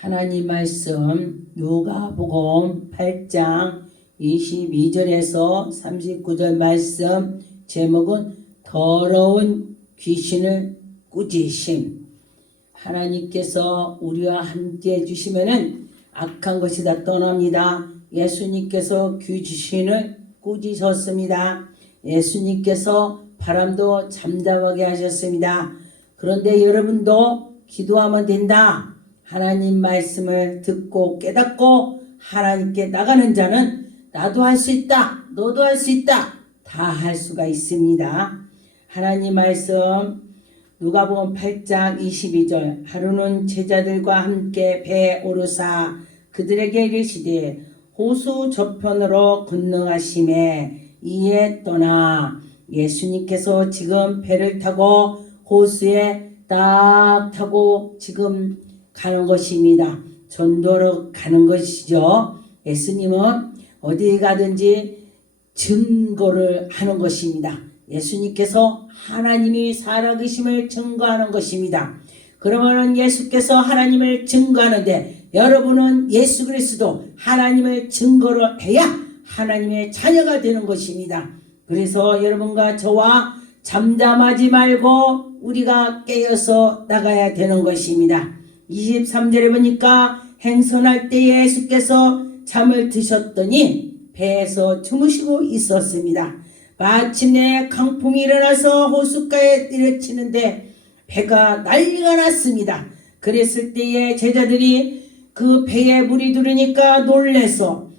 하나님 말씀 누가복음 8장 22절에서 39절 말씀 제목은 더러운 귀신을 꾸짖심. 하나님께서 우리와 함께 해주시면은 악한 것이 다 떠납니다. 예수님께서 귀신을 꾸짖으셨습니다. 예수님께서 바람도 잠잠하게 하셨습니다. 그런데 여러분도 기도하면 된다. 하나님 말씀을 듣고 깨닫고 하나님께 나가는 자는 나도 할 수 있다. 너도 할 수 있다. 다 할 수가 있습니다. 하나님 말씀 누가복음 8장 22절 하루는 제자들과 함께 배에 오르사 그들에게 이르시되 호수 저편으로 건너가심에 이에 떠나. 예수님께서 지금 배를 타고 호수에 딱 타고 지금 가는 것입니다. 전도로 가는 것이죠. 예수님은 어디 가든지 증거를 하는 것입니다. 예수님께서 하나님이 살아계심을 증거하는 것입니다. 그러면 예수께서 하나님을 증거하는데 여러분은 예수 그리스도 하나님을 증거로 해야 하나님의 자녀가 되는 것입니다. 그래서 여러분과 저와 잠잠하지 말고 우리가 깨어서 나가야 되는 것입니다. 23절에 보니까 행선할 때에 예수께서 잠을 드셨더니 배에서 주무시고 있었습니다. 마침내 강풍이 일어나서 호숫가에 내려치는데 배가 난리가 났습니다. 그랬을 때에 제자들이 그 배에 물이 들으니까 놀래서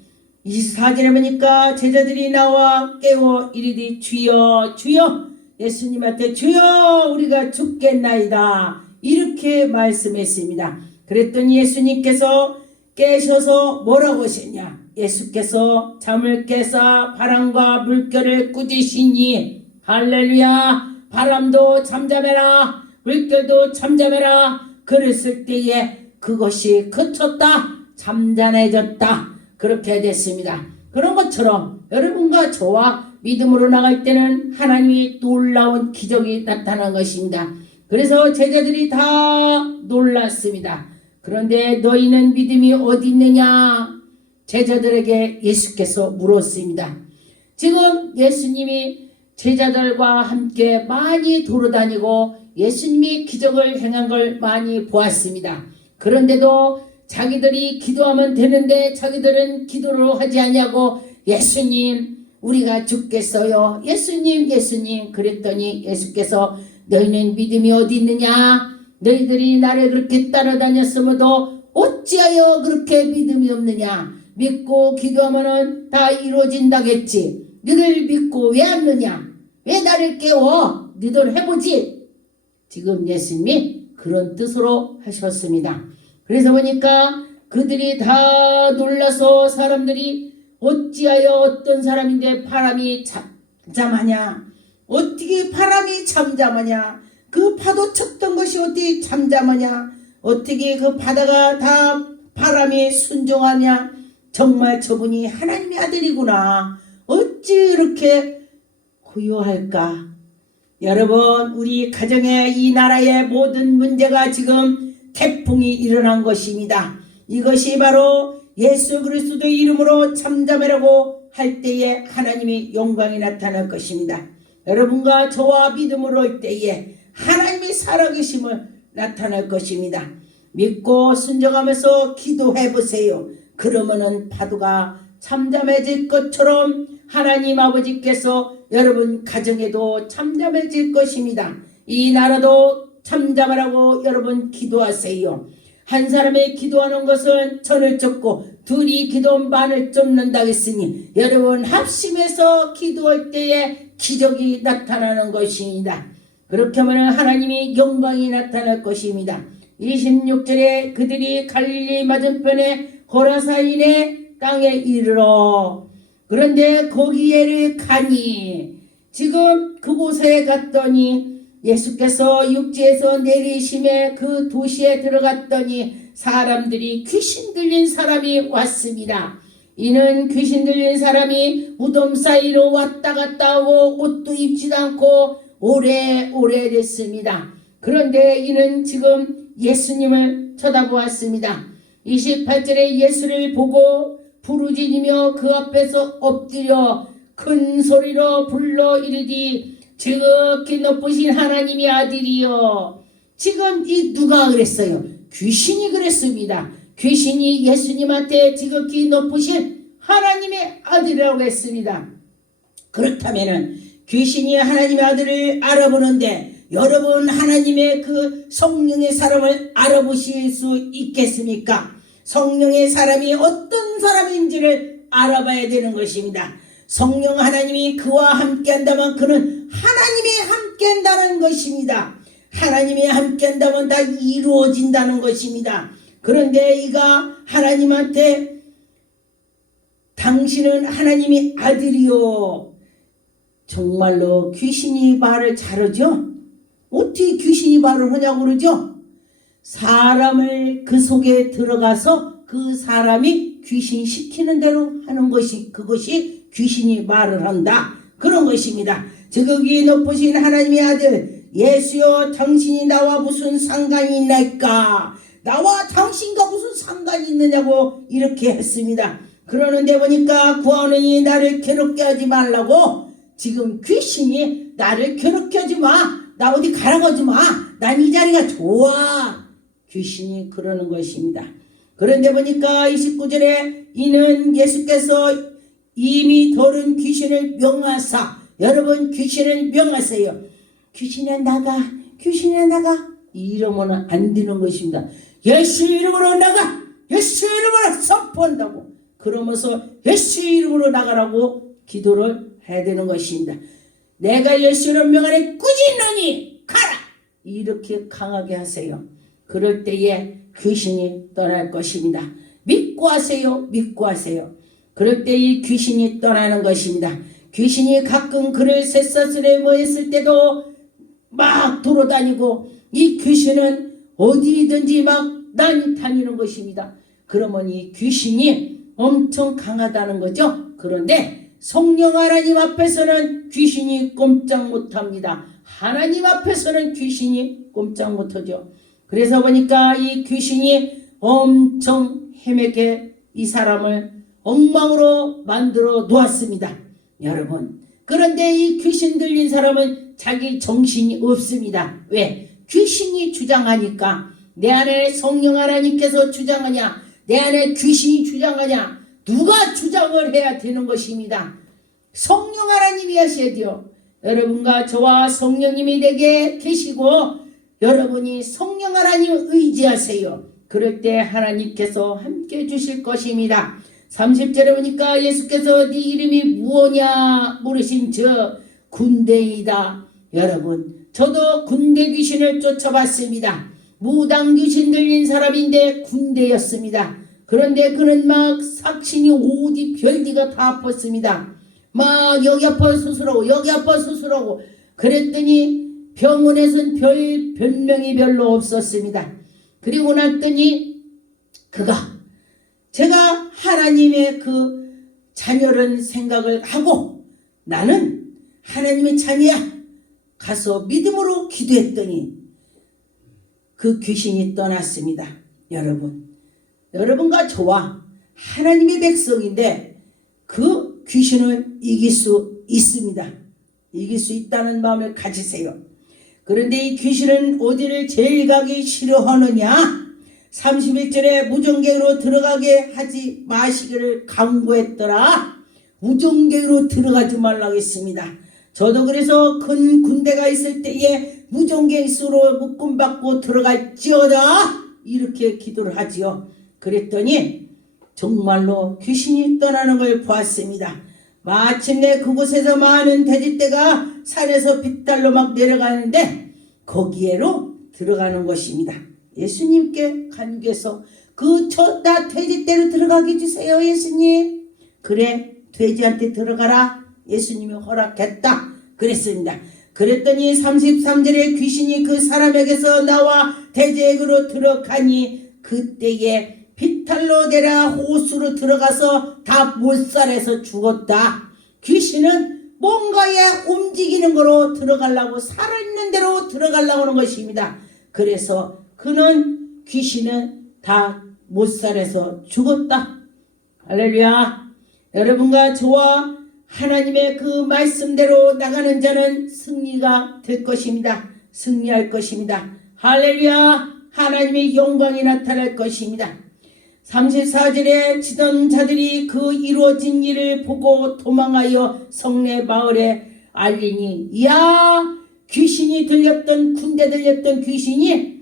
24절에 보니까 제자들이 나와 깨워 이르되 주여 주여 예수님한테 주여 우리가 죽겠나이다 이렇게 말씀했습니다. 그랬더니 예수님께서 깨셔서 뭐라고 하셨냐? 예수께서 잠을 깨사 바람과 물결을 꾸짖으시니 할렐루야 바람도 잠잠해라 물결도 잠잠해라. 그랬을 때에 그것이 그쳤다 잠잠해졌다 그렇게 됐습니다. 그런 것처럼 여러분과 저와 믿음으로 나갈 때는 하나님이 놀라운 기적이 나타난 것입니다. 그래서 제자들이 다 놀랐습니다. 그런데 너희는 믿음이 어디 있느냐? 제자들에게 예수께서 물었습니다. 지금 예수님이 제자들과 함께 많이 돌아다니고 예수님이 기적을 행한 걸 많이 보았습니다. 그런데도 자기들이 기도하면 되는데 자기들은 기도를 하지 않냐고 예수님 우리가 죽겠어요. 예수님 예수님 그랬더니 예수께서 너희는 믿음이 어디 있느냐? 너희들이 나를 그렇게 따라다녔으므로 어찌하여 그렇게 믿음이 없느냐? 믿고 기도하면 다 이루어진다겠지. 너희들 믿고 왜 안 느냐? 왜 나를 깨워? 너희들 해보지. 지금 예수님이 그런 뜻으로 하셨습니다. 그래서 보니까 그들이 다 놀라서 사람들이 어찌하여 어떤 사람인데 바람이 잠잠하냐? 어떻게 바람이 잠잠하냐? 그 파도 쳤던 것이 어떻게 잠잠하냐? 어떻게 그 바다가 다 바람이 순종하냐? 정말 저분이 하나님의 아들이구나. 어찌 이렇게 고요할까? 여러분 우리 가정에 이 나라의 모든 문제가 지금 태풍이 일어난 것입니다. 이것이 바로 예수 그리스도의 이름으로 잠잠하라고 할 때에 하나님의 영광이 나타날 것입니다. 여러분과 저와 믿음으로 할 때에 하나님이 살아계심을 나타날 것입니다. 믿고 순종하면서 기도해 보세요. 그러면은 파도가 잠잠해질 것처럼 하나님 아버지께서 여러분 가정에도 잠잠해질 것입니다. 이 나라도 잠잠하라고 여러분 기도하세요. 한 사람이 기도하는 것은 천을 쫓고 둘이 기도하면 만을 쫓는다 했으니 여러분 합심해서 기도할 때에 기적이 나타나는 것입니다. 그렇게 하면 하나님이 영광이 나타날 것입니다. 26절에 그들이 갈릴리 맞은편에 고라사인의 땅에 이르러 그런데 거기에를 가니 지금 그곳에 갔더니 예수께서 육지에서 내리심에 그 도시에 들어갔더니 사람들이 귀신 들린 사람이 왔습니다. 이는 귀신 들린 사람이 무덤 사이로 왔다 갔다 하고 옷도 입지도 않고 오래됐습니다. 그런데 이는 지금 예수님을 쳐다보았습니다. 28절에 예수를 보고 부르짖으며 그 앞에서 엎드려 큰 소리로 불러 이르디 지극히 높으신 하나님의 아들이여. 지금 이 누가 그랬어요? 귀신이 그랬습니다. 귀신이 예수님한테 지극히 높으신 하나님의 아들이라고 했습니다. 그렇다면은 귀신이 하나님의 아들을 알아보는데 여러분 하나님의 그 성령의 사람을 알아보실 수 있겠습니까? 성령의 사람이 어떤 사람인지를 알아봐야 되는 것입니다. 성령 하나님이 그와 함께한다면 그는 하나님이 함께한다는 것입니다. 하나님이 함께한다면 다 이루어진다는 것입니다. 그런데 이가 하나님한테 당신은 하나님의 아들이요. 정말로 귀신이 말을 잘하죠? 어떻게 귀신이 말을 하냐고 그러죠? 사람을 그 속에 들어가서 그 사람이 귀신 시키는 대로 하는 것이 그것이 귀신이 말을 한다. 그런 것입니다. 지극히 높으신 하나님의 아들 예수여 당신이 나와 무슨 상관이 있나이까? 나와 당신과 무슨 상관이 있느냐고 이렇게 했습니다. 그러는데 보니까 구하느니 나를 괴롭게 하지 말라고 지금 귀신이 나를 괴롭게 하지 마. 나 어디 가라고 하지 마. 난 이 자리가 좋아. 귀신이 그러는 것입니다. 그런데 보니까 29절에 이는 예수께서 이미 들은 귀신을 명하사 여러분 귀신을 명하세요. 귀신아 나가 귀신아 나가 이러면 안 되는 것입니다. 예수 이름으로 나가 예수 이름으로 선포한다고 그러면서 예수 이름으로 나가라고 기도를 해야 되는 것입니다. 내가 예수를 명하니 꾸짖노니 가라 이렇게 강하게 하세요. 그럴 때에 귀신이 떠날 것입니다. 믿고 하세요. 믿고 하세요. 그럴 때 이 귀신이 떠나는 것입니다. 귀신이 가끔 그를 쇳사슬에 모였을 때도 막 돌아다니고 이 귀신은 어디든지 막 다니는 것입니다. 그러면 이 귀신이 엄청 강하다는 거죠. 그런데 성령 하나님 앞에서는 귀신이 꼼짝 못합니다. 하나님 앞에서는 귀신이 꼼짝 못하죠. 그래서 보니까 이 귀신이 엄청 헤매게 이 사람을 엉망으로 만들어 놓았습니다. 여러분 그런데 이 귀신 들린 사람은 자기 정신이 없습니다. 왜? 귀신이 주장하니까. 내 안에 성령 하나님께서 주장하냐 내 안에 귀신이 주장하냐 누가 주장을 해야 되는 것입니다. 성령 하나님이 하셔야 돼요. 여러분과 저와 성령님이 되게 계시고 여러분이 성령 하나님을 의지하세요. 그럴 때 하나님께서 함께 주실 것입니다. 30절에 보니까 예수께서 네 이름이 무엇냐 물으신 저 군대이다. 여러분 저도 군대 귀신을 쫓아봤습니다. 무당 귀신 들린 사람인데 군대였습니다. 그런데 그는 막 삭신이 오디 별디가 다 아팠습니다. 막 여기 아파 수술하고 여기 아파 수술하고 그랬더니 병원에선 별 변명이 별로 없었습니다. 그리고 났더니 그가 제가 하나님의 그 자녀라는 생각을 하고 나는 하나님의 자녀야 가서 믿음으로 기도했더니 그 귀신이 떠났습니다. 여러분과 저와 하나님의 백성인데 그 귀신을 이길 수 있습니다. 이길 수 있다는 마음을 가지세요. 그런데 이 귀신은 어디를 제일 가기 싫어하느냐? 31절에 무전객으로 들어가게 하지 마시기를 강구했더라. 무전객으로 들어가지 말라고 했습니다. 저도 그래서 큰 군대가 있을 때에 무전객으로 묶음받고 들어갈지어다 이렇게 기도를 하지요. 그랬더니 정말로 귀신이 떠나는 걸 보았습니다. 마침내 그곳에서 많은 돼지떼가 산에서 빗달로 막 내려가는데 거기에로 들어가는 것입니다. 예수님께 간구해서 나 돼지떼로 들어가게 해주세요 예수님. 그래 돼지한테 들어가라. 예수님이 허락했다 그랬습니다. 그랬더니 33절에 귀신이 그 사람에게서 나와 돼지에게로 들어가니 그때에 비탈로 내라 호수로 들어가서 다 몰살해서 죽었다. 귀신은 뭔가에 움직이는 거로 들어가려고 살아있는 대로 들어가려고 하는 것입니다. 그래서 귀신은 다 못살아서 죽었다. 할렐루야. 여러분과 저와 하나님의 그 말씀대로 나가는 자는 승리가 될 것입니다. 승리할 것입니다. 할렐루야. 하나님의 영광이 나타날 것입니다. 34절에 치던 자들이 그 이루어진 일을 보고 도망하여 성내 마을에 알리니, 이야, 귀신이 들렸던, 군대 들렸던 귀신이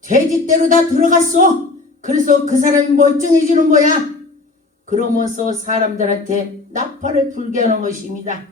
돼지떼로 다 들어갔어. 그래서 그 사람이 멀쩡해지는 거야. 그러면서 사람들한테 나팔을 불게 하는 것입니다.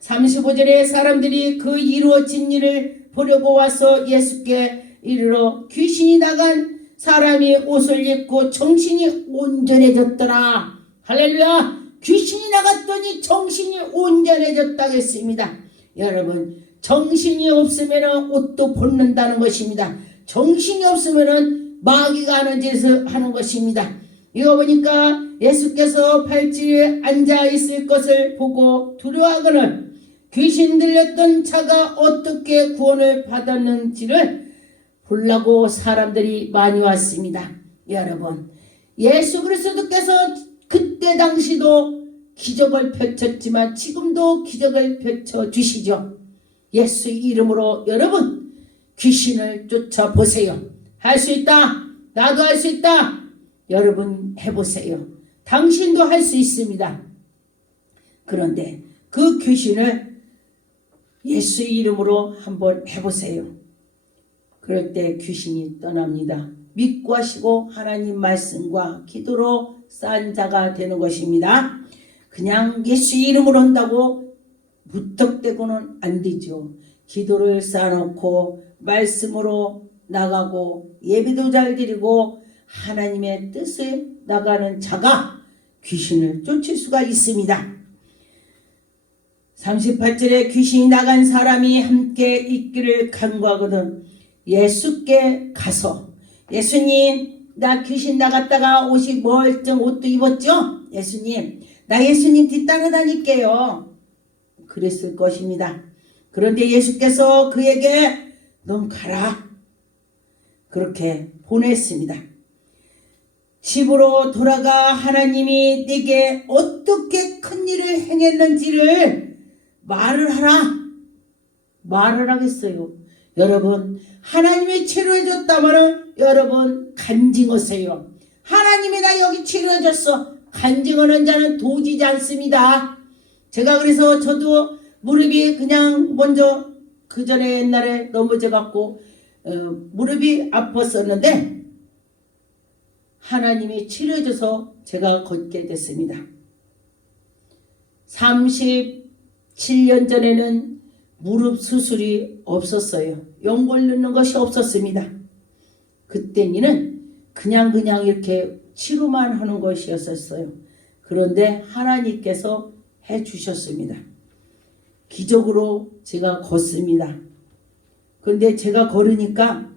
35절에 사람들이 그 이루어진 일을 보려고 와서 예수께 이르러 귀신이 나간 사람이 옷을 입고 정신이 온전해졌더라. 할렐루야. 귀신이 나갔더니 정신이 온전해졌다고 했습니다. 여러분, 정신이 없으면 옷도 벗는다는 것입니다. 정신이 없으면 마귀가 하는 짓을 하는 것입니다. 이거 보니까 예수께서 발치에 앉아 있을 것을 보고 두려워하거늘 귀신 들렸던 자가 어떻게 구원을 받았는지를 보려고 사람들이 많이 왔습니다. 여러분, 예수 그리스도께서 그때 당시도 기적을 펼쳤지만 지금도 기적을 펼쳐주시죠. 예수 이름으로 여러분 귀신을 쫓아보세요. 할 수 있다. 나도 할 수 있다. 여러분 해보세요. 당신도 할 수 있습니다. 그런데 그 귀신을 예수 이름으로 한번 해보세요. 그럴 때 귀신이 떠납니다. 믿고 하시고 하나님 말씀과 기도로 싼 자가 되는 것입니다. 그냥 예수 이름으로 한다고 무턱대고는 안 되죠. 기도를 쌓아놓고 말씀으로 나가고 예배도 잘 드리고 하나님의 뜻을 나가는 자가 귀신을 쫓을 수가 있습니다. 38절에 귀신이 나간 사람이 함께 있기를 간구하거든 예수께 가서, 예수님, 나 귀신 나갔다가 옷이 멀쩡 옷도 입었죠? 예수님, 나 예수님 뒤따라 다닐게요. 그랬을 것입니다. 그런데 예수께서 그에게 넌 가라. 그렇게 보냈습니다. 집으로 돌아가 하나님이 네게 어떻게 큰 일을 행했는지를 말을 하라. 말을 하겠어요. 여러분, 하나님이 치료해줬다면 여러분 간증하세요. 하나님이 나 여기 치료해줬어. 간증하는 자는 도지지 않습니다. 제가 그래서 저도 무릎이 그냥 먼저 그 전에 옛날에 넘어져갖고 무릎이 아팠었는데 하나님이 치료해줘서 제가 걷게 됐습니다. 37년 전에는 무릎 수술이 없었어요. 연골 넣는 것이 없었습니다. 그때는 그냥 이렇게 치료만 하는 것이었어요. 그런데 하나님께서 해주셨습니다. 기적으로 제가 걷습니다. 그런데 제가 걸으니까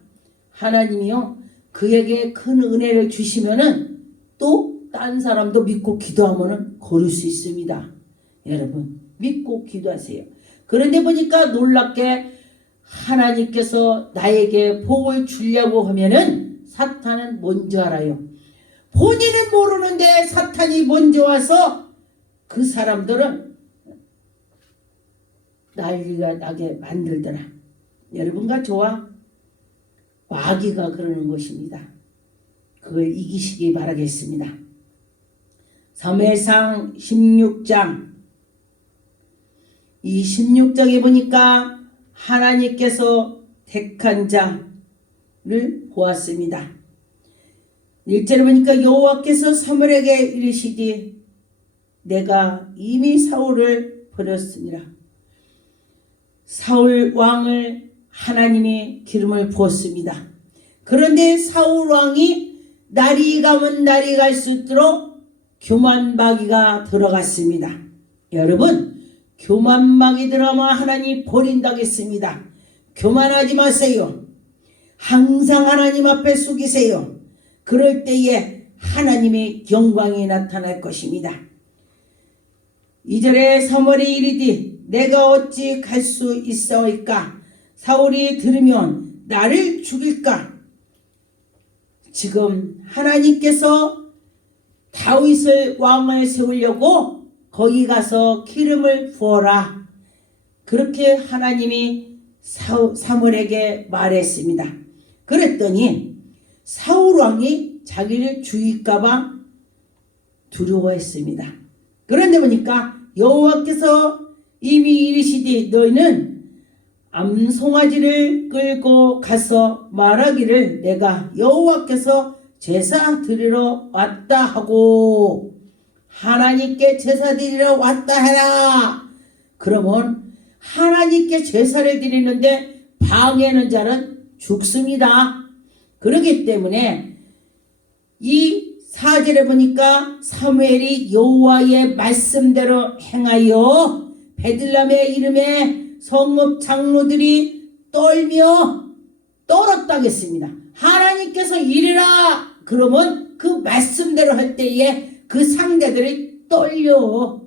하나님이요, 그에게 큰 은혜를 주시면은 또 딴 사람도 믿고 기도하면은 걸을 수 있습니다. 여러분, 믿고 기도하세요. 그런데 보니까 놀랍게 하나님께서 나에게 복을 주려고 하면은 사탄은 먼저 알아요. 본인은 모르는데 사탄이 먼저 와서 그 사람들은 난리가 나게 만들더라. 여러분과 저와 마귀가 그러는 것입니다. 그걸 이기시기 바라겠습니다. 사무엘상 16장, 이 16장에 보니까 하나님께서 택한 자를 보았습니다. 1절에 보니까 여호와께서 사무엘에게 이르시되 내가 이미 사울을 버렸으니라. 사울 왕을 하나님이 기름을 부었습니다. 그런데 사울 왕이 날이 가면 날이 갈수록 교만마귀가 들어갔습니다. 여러분, 교만마귀 들어가면 하나님 버린다고 했습니다. 교만하지 마세요. 항상 하나님 앞에 숙이세요. 그럴 때에 하나님의 영광이 나타날 것입니다. 2절에 사무엘이 이르되 내가 어찌 갈 수 있사오이까? 사울이 들으면 나를 죽일까? 지금 하나님께서 다윗을 왕을 세우려고 거기 가서 기름을 부어라. 그렇게 하나님이 사무엘에게 말했습니다. 그랬더니 사울 왕이 자기를 죽일까봐 두려워했습니다. 그런데 보니까 여호와께서 이미 이르시되 너희는 암송아지를 끌고 가서 말하기를 내가 여호와께서 제사 드리러 왔다 하고 하나님께 제사 드리러 왔다 해라. 그러면 하나님께 제사를 드리는데 방해하는 자는 죽습니다. 그렇기 때문에 이 4절에 보니까 사무엘이 여호와의 말씀대로 행하여 베들레헴의 이름에 성읍 장로들이 떨었다겠습니다. 하나님께서 이르라 그러면 그 말씀대로 할 때에 그 상대들이 떨려.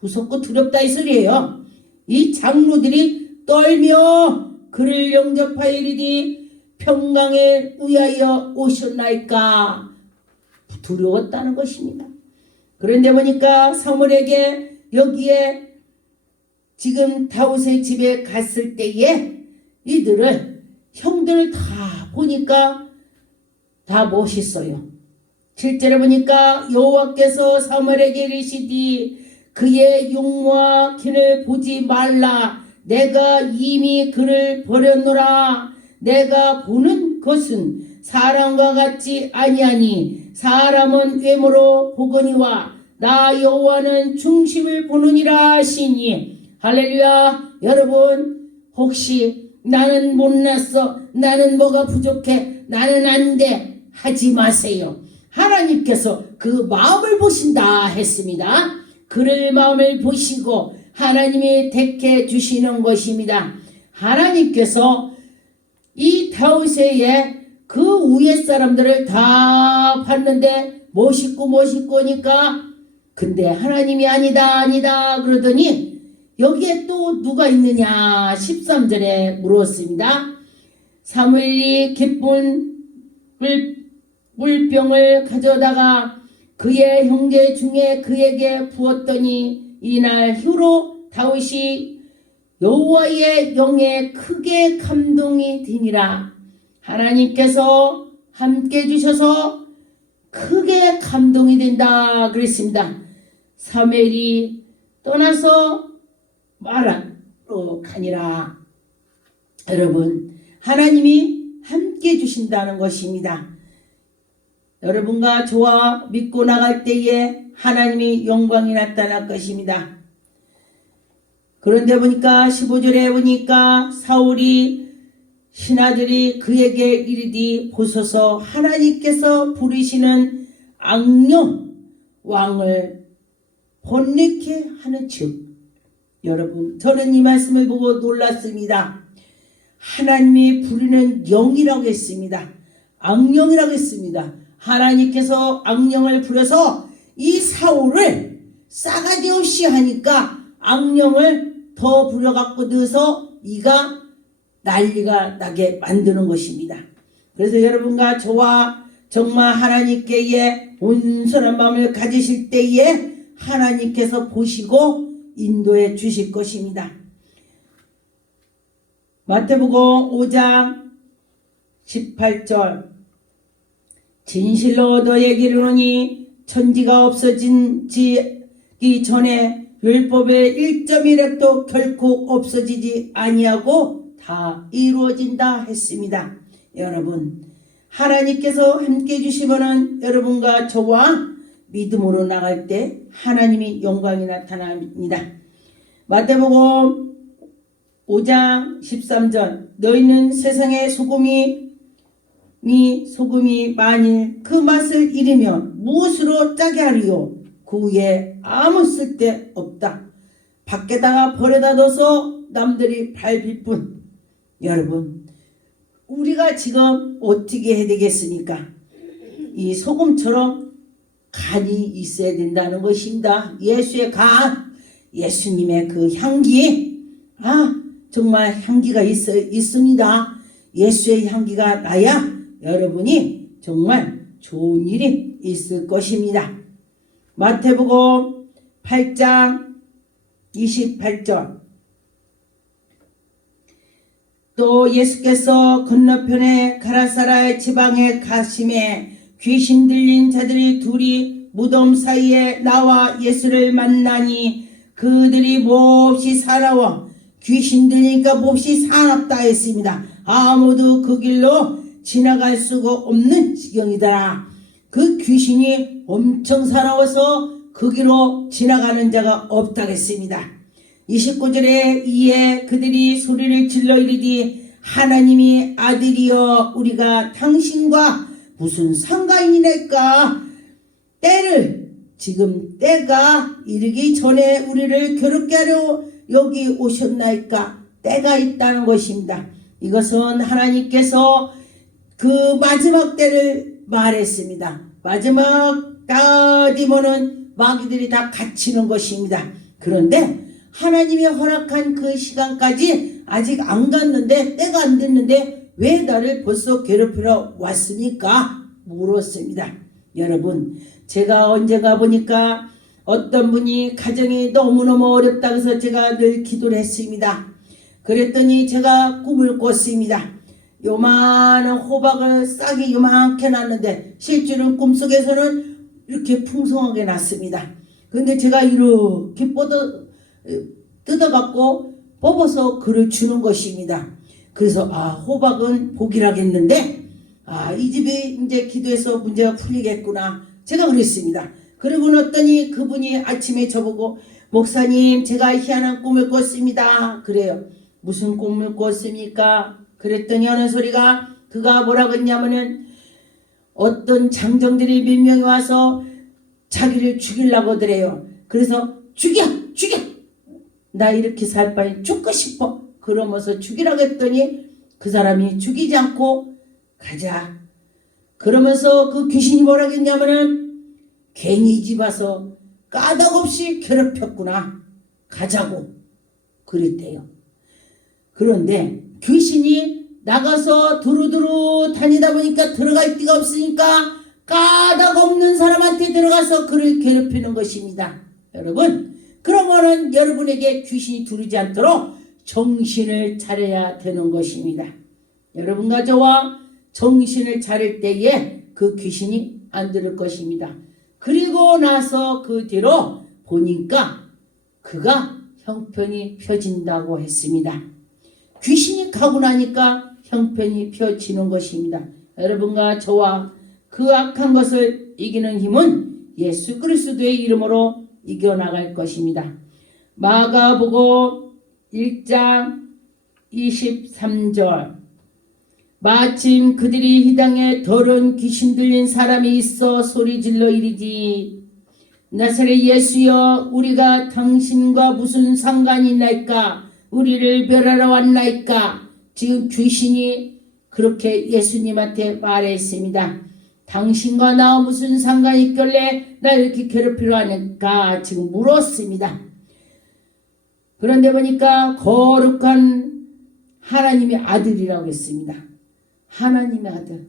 무섭고 두렵다 이 소리예요. 이 장로들이 떨며 그를 영접하여 이르되 평강에 의하여 오셨나이까. 두려웠다는 것입니다. 그런데 보니까 사무엘에게 여기에 지금 다윗의 집에 갔을 때에 이들을 형들을 다 보니까 다 멋있어요. 7절에 보니까 여호와께서 사무엘에게 이르시되 그의 용모와 kin을 보지 말라. 내가 이미 그를 버렸노라. 내가 보는 것은 사람과 같지 아니하니 사람은 외모로 보거니와 나 여호와는 중심을 보느니라 하시니. 할렐루야. 여러분 혹시 나는 못났어, 나는 뭐가 부족해, 나는 안 돼 하지 마세요. 하나님께서 그 마음을 보신다 했습니다. 그를 마음을 보시고 하나님이 택해 주시는 것입니다. 하나님께서 이 다윗의 그 위에 사람들을 다 봤는데 멋있고니까 근데 하나님이 아니다 그러더니 여기에 또 누가 있느냐 13절에 물었습니다. 사무엘이 기쁜 물병을 가져다가 그의 형제 중에 그에게 부었더니 이날 후로 다윗이 여호와의 영에 크게 감동이 되니라. 하나님께서 함께 주셔서 크게 감동이 된다 그랬습니다. 사무엘이 떠나서 말하러 가니라. 여러분 하나님이 함께 주신다는 것입니다. 여러분과 저와 믿고 나갈 때에 하나님이 영광이 나타날 것입니다. 그런데 보니까 15절에 보니까 사울이 신하들이 그에게 이르되 보소서 하나님께서 부르시는 악령 왕을 번뇌케 하는 즉. 여러분 저는 이 말씀을 보고 놀랐습니다. 하나님이 부르는 영이라고 했습니다. 악령이라고 했습니다. 하나님께서 악령을 부려서 이 사울을 싸가지 없이 하니까 악령을 더 부려갖고 넣어서 이가 난리가 나게 만드는 것입니다. 그래서 여러분과 저와 정말 하나님께에 온전한 마음을 가지실 때에 하나님께서 보시고 인도해 주실 것입니다. 마태복음 5장 18절 진실로 너에게 이르노니 천지가 없어지기 전에 율법의 1.1획도 결코 없어지지 아니하고 다 이루어진다 했습니다. 여러분 하나님께서 함께 주시면은 여러분과 저와 믿음으로 나갈 때 하나님이 영광이 나타납니다. 마태복음 5장 13절 너희는 세상의 소금이 만일 그 맛을 잃으면 무엇으로 짜게 하리요? 그 위에 아무 쓸데 없다. 밖에다가 버려다 둬서 남들이 밟을 뿐. 여러분 우리가 지금 어떻게 해야 되겠습니까? 이 소금처럼 간이 있어야 된다는 것입니다. 예수의 간, 예수님의 그 향기, 정말 향기가 있습니다. 예수의 향기가 나야 여러분이 정말 좋은 일이 있을 것입니다. 마태복음 8장 28절. 또 예수께서 건너편에 가라사라 지방에 가심에 귀신 들린 자들이 둘이 무덤 사이에 나와 예수를 만나니 그들이 몹시 사나워 귀신 들리니까 몹시 사납다 했습니다. 아무도 그 길로 지나갈 수가 없는 지경이더라. 그 귀신이 엄청 사나워서 그 길로 지나가는 자가 없다겠습니다. 29절에 이에 그들이 소리를 질러 이르되 하나님이 아들이여 우리가 당신과 무슨 상관이니까 지금 때가 이르기 전에 우리를 괴롭게 하려 여기 오셨나이까. 때가 있다는 것입니다. 이것은 하나님께서 그 마지막 때를 말했습니다. 마지막 때이면은 마귀들이 다 갇히는 것입니다. 그런데 하나님이 허락한 그 시간까지 아직 안 갔는데, 때가 안 됐는데 왜 나를 벌써 괴롭히러 왔습니까? 물었습니다. 여러분, 제가 언젠가 보니까 어떤 분이 가정이 너무너무 어렵다고 해서 제가 늘 기도를 했습니다. 그랬더니 제가 꿈을 꿨습니다. 요만한 호박을 싹이 요만하게 났는데 실제로 꿈속에서는 이렇게 풍성하게 났습니다. 근데 제가 이렇게 뜯어갖고 뽑아서 그를 주는 것입니다. 그래서 호박은 복이라겠는데 이 집이 이제 기도해서 문제가 풀리겠구나. 제가 그랬습니다. 그러고 났더니 그분이 아침에 저보고 목사님 제가 희한한 꿈을 꿨습니다. 그래요. 무슨 꿈을 꿨습니까? 그랬더니 하는 소리가 그가 뭐라고 했냐면은 어떤 장정들이 몇 명이 와서 자기를 죽이려고 하더래요. 그래서 죽여! 나 이렇게 살 바에 죽고 싶어. 그러면서 죽이라고 했더니 그 사람이 죽이지 않고 가자. 그러면서 그 귀신이 뭐라고 했냐면은 괜히 집 와서 까닭없이 괴롭혔구나. 가자고. 그랬대요. 그런데 귀신이 나가서 두루두루 다니다 보니까 들어갈 데가 없으니까 까닭 없는 사람한테 들어가서 그를 괴롭히는 것입니다. 여러분, 그러면은 여러분에게 귀신이 두르지 않도록 정신을 차려야 되는 것입니다. 여러분과 저와 정신을 차릴 때에 그 귀신이 안 들을 것입니다. 그리고 나서 그 뒤로 보니까 그가 형편이 펴진다고 했습니다. 귀신이 가고 나니까 형편이 펴지는 것입니다. 여러분과 저와 그 악한 것을 이기는 힘은 예수 그리스도의 이름으로 이겨나갈 것입니다. 마가복음 1장 23절. 마침 그들이 이 땅에 더러운 귀신 들린 사람이 있어 소리질러 이르지 나사렛 예수여 우리가 당신과 무슨 상관이 있나이까. 우리를 멸하러 왔나이까. 지금 귀신이 그렇게 예수님한테 말했습니다. 당신과 나와 무슨 상관이 있길래 나 이렇게 괴롭히려 하니까 지금 물었습니다. 그런데 보니까 거룩한 하나님의 아들이라고 했습니다. 하나님의 아들,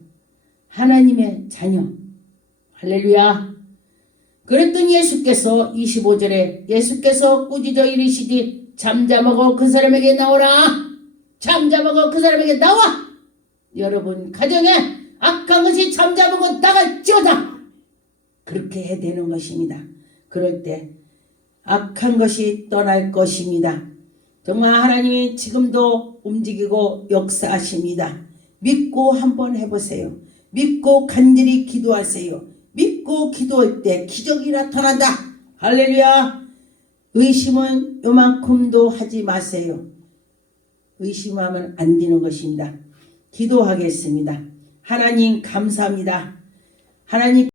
하나님의 자녀. 할렐루야. 그랬더니 예수께서 25절에 예수께서 꾸짖어 이르시되 잠잠하고 그 사람에게 나오라. 잠잠하고 그 사람에게 나와. 여러분 가정에 악한 것이 잠잠하고 나갈지어다. 그렇게 해야 되는 것입니다. 그럴 때 악한 것이 떠날 것입니다. 정말 하나님이 지금도 움직이고 역사하십니다. 믿고 한번 해보세요. 믿고 간절히 기도하세요. 믿고 기도할 때 기적이 나타난다. 할렐루야. 의심은 요만큼도 하지 마세요. 의심하면 안 되는 것입니다. 기도하겠습니다. 하나님 감사합니다. 하나님